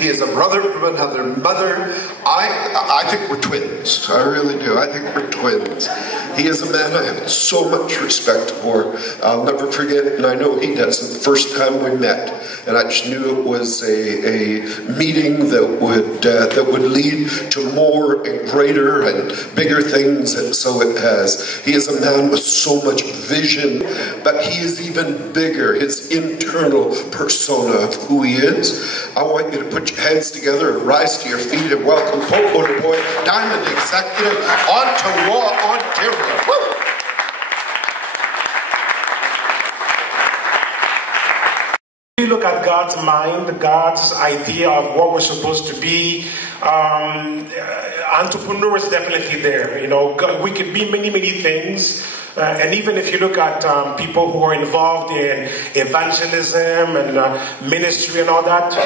He is a brother from another mother. I think we're twins. I really do. I think we're twins. He is a man I have so much respect for. I'll never forget, and I know he does, the first time we met. And I just knew it was a meeting that would lead to more and greater and bigger things, and so it has. He is a man with so much vision, but he is even bigger, his internal persona of who he is. I want you to put your hands together and rise to your feet and welcome Popoleboy, Diamond Executive, onto Raw, Ontario. Woo! We look at God's mind, God's idea of what we're supposed to be. Entrepreneur is definitely there. You know, we could be many, many things. And even if you look at people who are involved in evangelism and ministry and all that,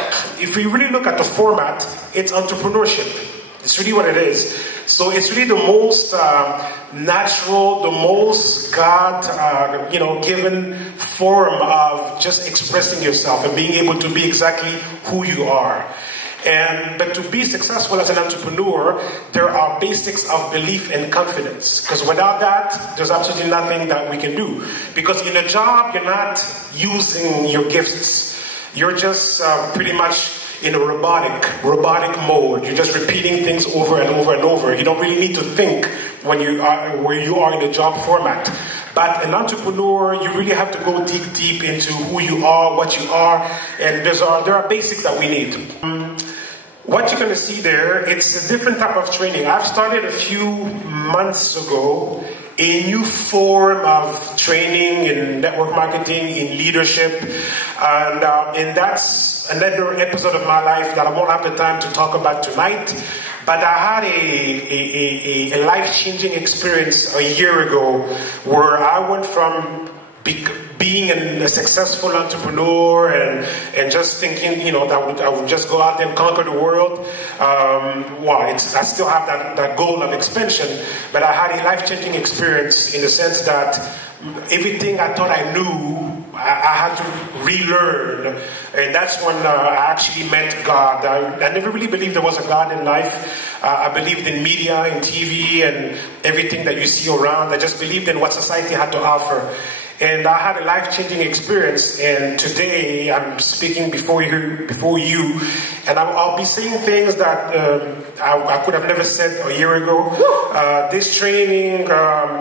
if we really look at the format, it's entrepreneurship. It's really what it is. So it's really the most natural, the most God, given form of just expressing yourself and being able to be exactly who you are. But to be successful as an entrepreneur, there are basics of belief and confidence. Because without that, there's absolutely nothing that we can do. Because in a job, you're not using your gifts. You're just pretty much in a robotic mode. You're just repeating things over and over and over. You don't really need to think when you are where you are in the job format. But an entrepreneur, you really have to go deep into who you are, what you are, and there are basics that we need. What you're going to see there, it's a different type of training. I've started a few months ago a new form of training in network marketing, in leadership, and that's another episode of my life that I won't have the time to talk about tonight. But I had a life-changing experience a year ago where I went from being a successful entrepreneur and just thinking, that I would just go out there and conquer the world. I still have that goal of expansion, but I had a life-changing experience in the sense that everything I thought I knew, I had to relearn. And that's when I actually met God. I never really believed there was a God in life. I believed in media and TV and everything that you see around. I just believed in what society had to offer. And I had a life-changing experience, and today I'm speaking before you, and I'll be saying things that I could have never said a year ago. This training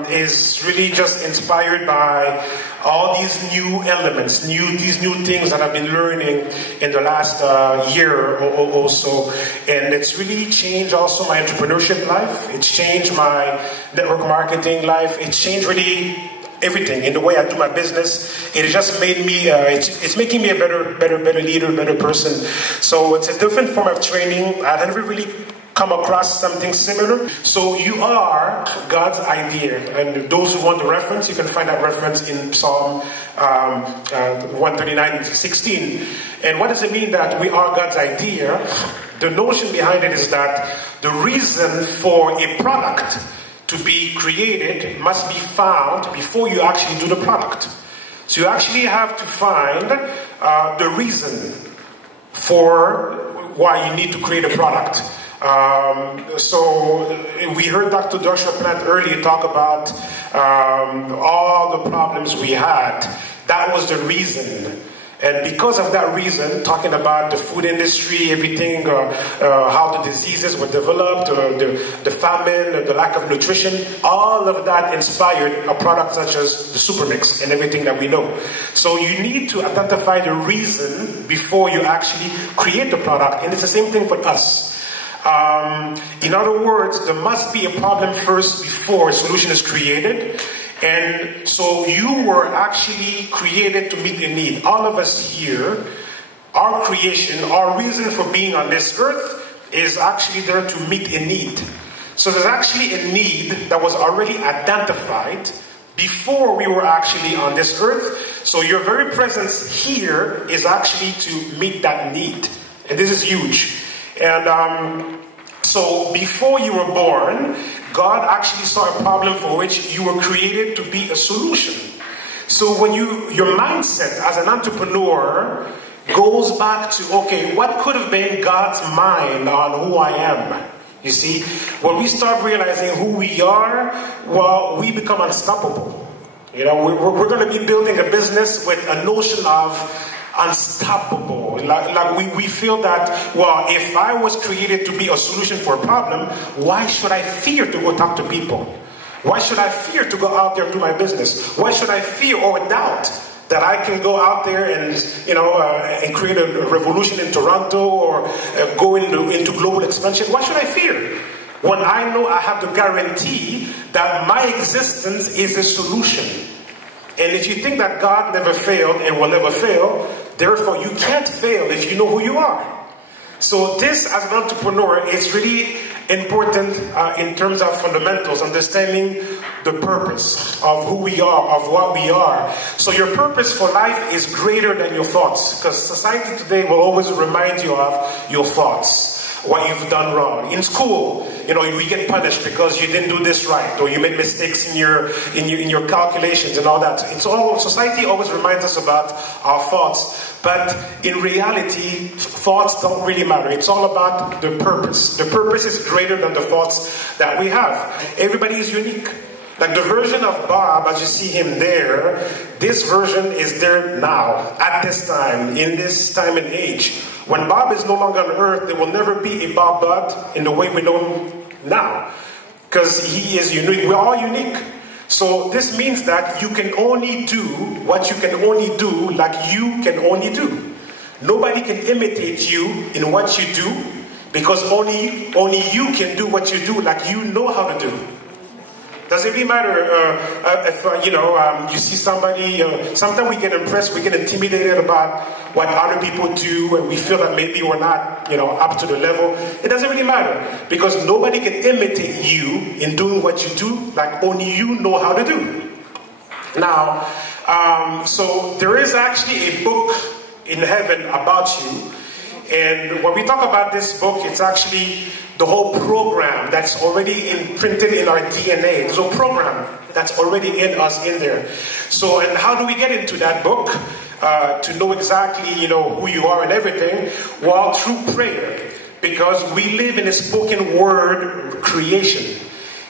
is really just inspired by all these new elements, these new things that I've been learning in the last year or so. And it's really changed also my entrepreneurship life. It's changed my network marketing life. It's changed really everything in the way I do my business. It just made me, it's making me a better leader, better person. So it's a different form of training. I never really come across something similar. So you are God's idea. And those who want the reference, you can find that reference in Psalm 139:16. And what does it mean that we are God's idea? The notion behind it is that the reason for a product to be created must be found before you actually do the product. So you actually have to find the reason for why you need to create a product. So we heard Dr. Joshua Plant earlier talk about all the problems we had. That was the reason. And because of that reason, talking about the food industry, everything, how the diseases were developed, the famine, the lack of nutrition, all of that inspired a product such as the Supermix and everything that we know. So you need to identify the reason before you actually create the product. And it's the same thing for us. In other words, there must be a problem first before a solution is created. And so you were actually created to meet a need. All of us here, our creation, our reason for being on this earth is actually there to meet a need. So there's actually a need that was already identified before we were actually on this earth. So your very presence here is actually to meet that need. And this is huge. And so before you were born, God actually saw a problem for which you were created to be a solution. So when your mindset as an entrepreneur goes back to, okay, what could have been God's mind on who I am? You see, when we start realizing who we are, well, we become unstoppable. You know, we're going to be building a business with a notion of unstoppable. Like we feel that, well, if I was created to be a solution for a problem, why should I fear to go talk to people? Why should I fear to go out there and do my business? Why should I fear or doubt that I can go out there and, you know, and create a revolution in Toronto or go into global expansion? Why should I fear? When I know I have the guarantee that my existence is a solution. And if you think that God never failed and will never fail, therefore you can't fail if you know who you are. So this, as an entrepreneur, is really important in terms of fundamentals, understanding the purpose of who we are, of what we are. So your purpose for life is greater than your thoughts, because society today will always remind you of your thoughts, what you've done wrong. In school, you know, we get punished because you didn't do this right, or you made mistakes in your calculations and all that. It's all, society always reminds us about our thoughts. But in reality, thoughts don't really matter. It's all about the purpose. The purpose is greater than the thoughts that we have. Everybody is unique. Like the version of Bob, as you see him there, this version is there now, at this time, in this time and age. When Bob is no longer on earth, there will never be a Bob Budd in the way we know him now. Because he is unique. We're all unique. So this means that you can only do what you can only do like you can only do. Nobody can imitate you in what you do, because only you can do what you do like you know how to do. Does it really matter if, you see somebody, sometimes we get impressed, we get intimidated about what other people do, and we feel that maybe we're not, up to the level. It doesn't really matter, because nobody can imitate you in doing what you do like only you know how to do. Now, so there is actually a book in heaven about you, and when we talk about this book, it's actually the whole program that's already imprinted in our DNA. There's a program that's already in us in there. So, and how do we get into that book to know exactly, who you are and everything? Well, through prayer, because we live in a spoken word creation.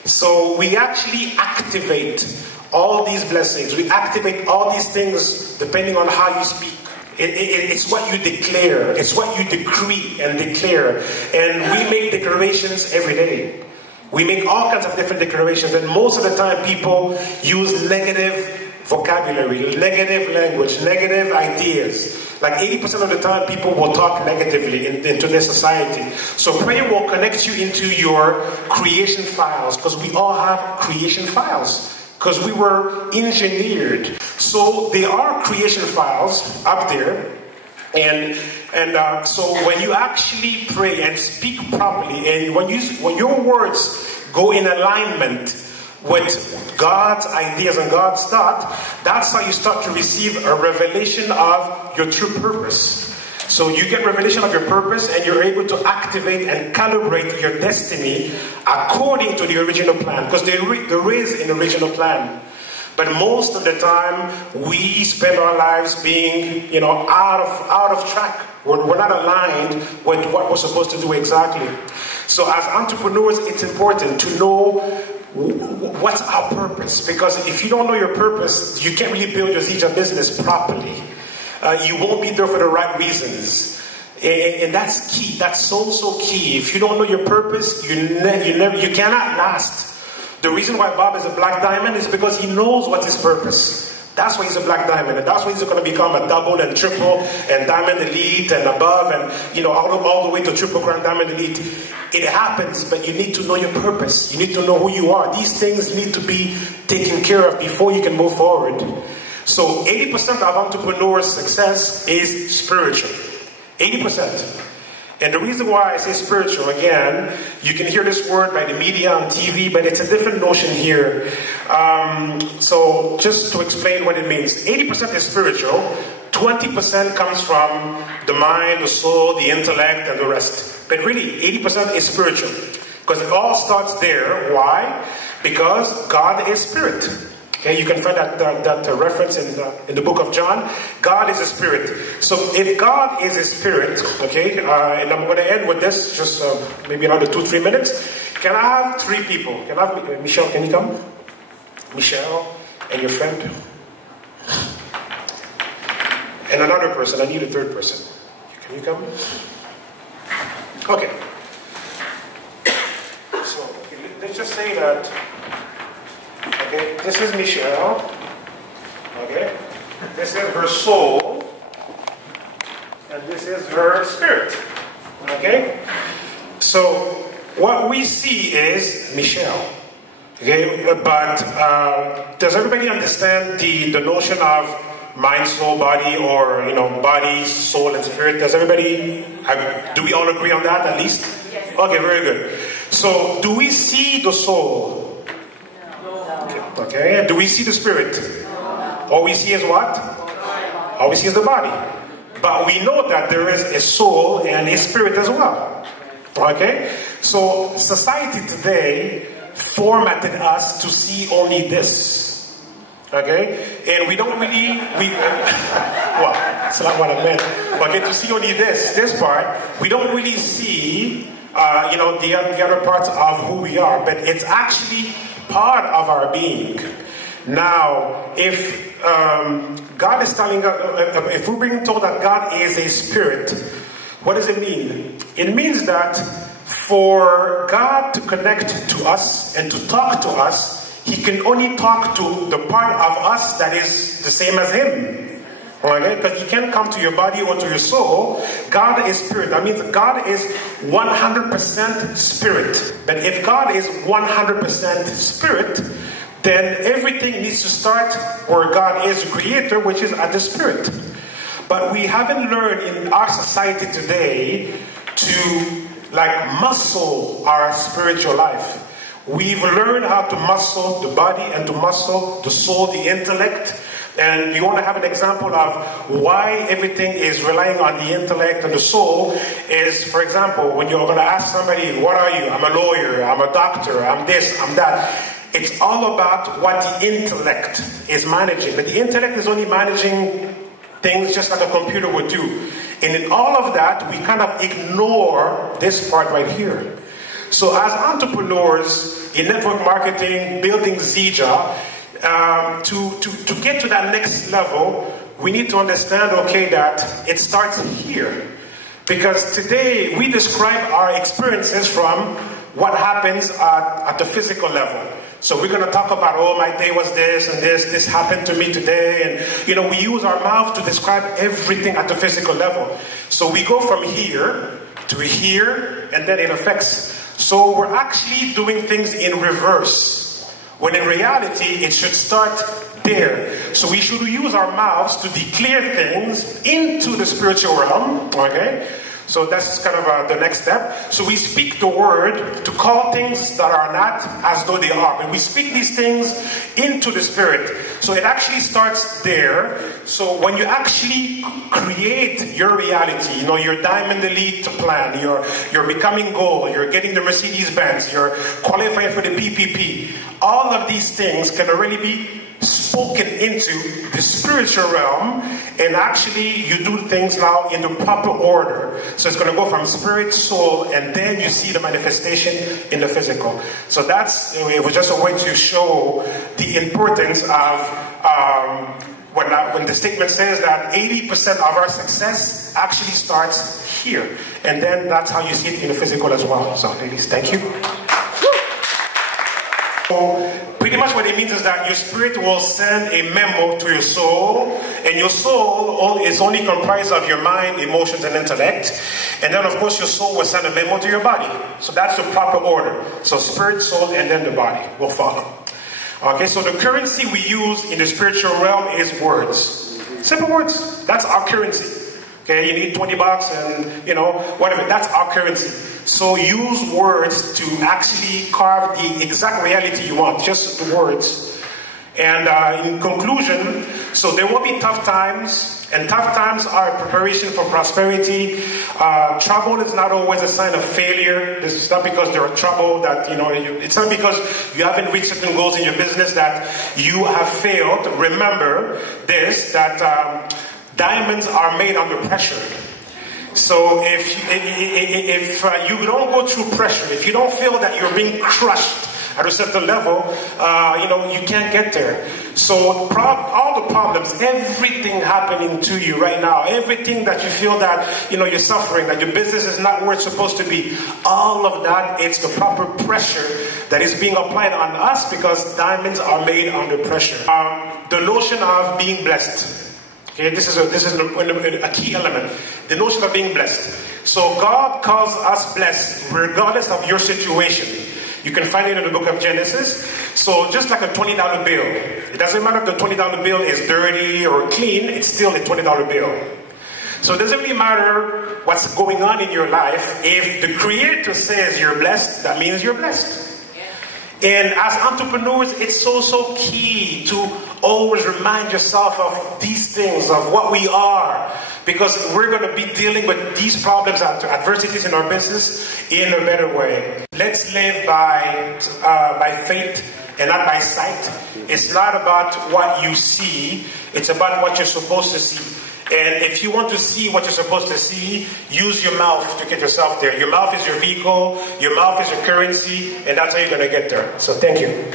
So we actually activate all these blessings. We activate all these things depending on how you speak. It's what you declare. It's what you decree and declare. And we make declarations every day. We make all kinds of different declarations. And most of the time people use negative vocabulary, negative language, negative ideas. Like 80% of the time people will talk negatively in today's society. So prayer will connect you into your creation files, because we all have creation files. Because we were engineered. So there are creation files up there. And so when you actually pray and speak properly, and when your words go in alignment with God's ideas and God's thought, that's how you start to receive a revelation of your true purpose. So you get revelation of your purpose, and you're able to activate and calibrate your destiny according to the original plan. Because there is an original plan. But most of the time, we spend our lives being, out of track. We're not aligned with what we're supposed to do exactly. So as entrepreneurs, it's important to know what's our purpose. Because if you don't know your purpose, you can't really build your Zija business properly. You won't be there for the right reasons. And that's key. That's so key. If you don't know your purpose, you cannot last. The reason why Bob is a black diamond is because he knows what his purpose. That's why he's a black diamond. And that's why he's going to become a double and triple and diamond elite and above, and all the way to triple crown diamond elite. It happens, but you need to know your purpose. You need to know who you are. These things need to be taken care of before you can move forward. So 80% of entrepreneurs' success is spiritual. 80%. And the reason why I say spiritual, again, you can hear this word by the media on TV, but it's a different notion here. So just to explain what it means. 80% is spiritual. 20% comes from the mind, the soul, the intellect, and the rest. But really, 80% is spiritual. Because it all starts there. Why? Because God is spirit. Okay, you can find that reference in the book of John. God is a spirit. So if God is a spirit, okay, and I'm going to end with this, just maybe another 2-3 minutes. Can I have 3 people? Can I have Michelle? Can you come? Michelle and your friend, and another person. I need a 3rd person. Can you come? Okay. So let's just say that. Okay, this is Michelle. Okay, this is her soul, and this is her spirit. Okay, so what we see is Michelle. Okay, but does everybody understand the notion of mind, soul, body, or body, soul, and spirit? Does everybody? Do we all agree on that at least? Yes. Okay, very good. So, do we see the soul? Okay, do we see the spirit? All we see is what? All we see is the body. But we know that there is a soul and a spirit as well. Okay? So society today formatted us to see only this. Okay? And we don't really, well, that's not what I meant. Okay, to see only this part, we don't really see, the other parts of who we are. But it's actually part of our being. Now, if God is telling us, if we're being told that God is a spirit, what does it mean? It means that for God to connect to us and to talk to us, He can only talk to the part of us that is the same as Him. Okay? Because He can't come to your body or to your soul. God is spirit. That means God is 100% spirit. But if God is 100% spirit, then everything needs to start where God is the creator, which is at the spirit. But we haven't learned in our society today to muscle our spiritual life. We've learned how to muscle the body and to muscle the soul, the intellect. And you want to have an example of why everything is relying on the intellect and the soul is, for example, when you're going to ask somebody, what are you? I'm a lawyer, I'm a doctor, I'm this, I'm that. It's all about what the intellect is managing. But the intellect is only managing things just like a computer would do. And in all of that, we kind of ignore this part right here. So as entrepreneurs in network marketing, building Zija, to get to that next level, we need to understand, okay, that it starts here. Because today we describe our experiences from what happens at the physical level. So we're going to talk about, oh, my day was this and this happened to me today. And, we use our mouth to describe everything at the physical level. So we go from here to here, and then it affects. So we're actually doing things in reverse. When in reality, it should start there. So we should use our mouths to declare things into the spiritual realm, okay? So that's kind of the next step. So we speak the word to call things that are not as though they are. But we speak these things into the spirit. So it actually starts there. So when you actually create your reality, your Diamond Elite plan, you're becoming gold, you're getting the Mercedes-Benz, you're qualifying for the PPP. All of these things can already be spoken into the spiritual realm, and actually you do things now in the proper order. So it's going to go from spirit, soul, and then you see the manifestation in the physical. So it was just a way to show the importance of when the statement says that 80% of our success actually starts here, and then that's how you see it in the physical as well. So ladies, thank you. So pretty much what it means is that your spirit will send a memo to your soul, and your soul is only comprised of your mind, emotions, and intellect. And then, of course, your soul will send a memo to your body. So that's the proper order. So spirit, soul, and then the body will follow. Okay, so the currency we use in the spiritual realm is words. Simple words. That's our currency. Okay, you need $20 and, whatever. That's our currency. So use words to actually carve the exact reality you want, just the words. And in conclusion, so there will be tough times, And tough times are preparation for prosperity. Trouble is not always a sign of failure. It's not because there are trouble that, it's not because you haven't reached certain goals in your business that you have failed. Remember this, that diamonds are made under pressure. So if you don't go through pressure, if you don't feel that you're being crushed at a certain level, you can't get there. So all the problems, everything happening to you right now, everything that you feel that, you're suffering, that your business is not where it's supposed to be, all of that, it's the proper pressure that is being applied on us because diamonds are made under pressure. The notion of being blessed. Okay, this is a key element. The notion of being blessed. So God calls us blessed regardless of your situation. You can find it in the book of Genesis. So just like a $20 bill. It doesn't matter if the $20 bill is dirty or clean, it's still a $20 bill. So it doesn't really matter what's going on in your life. If the Creator says you're blessed, that means you're blessed. And as entrepreneurs, it's so key to always remind yourself of these things, of what we are. Because we're going to be dealing with these problems, adversities in our business in a better way. Let's live by faith and not by sight. It's not about what you see. It's about what you're supposed to see. And if you want to see what you're supposed to see, use your mouth to get yourself there. Your mouth is your vehicle. Your mouth is your currency. And that's how you're going to get there. So thank you.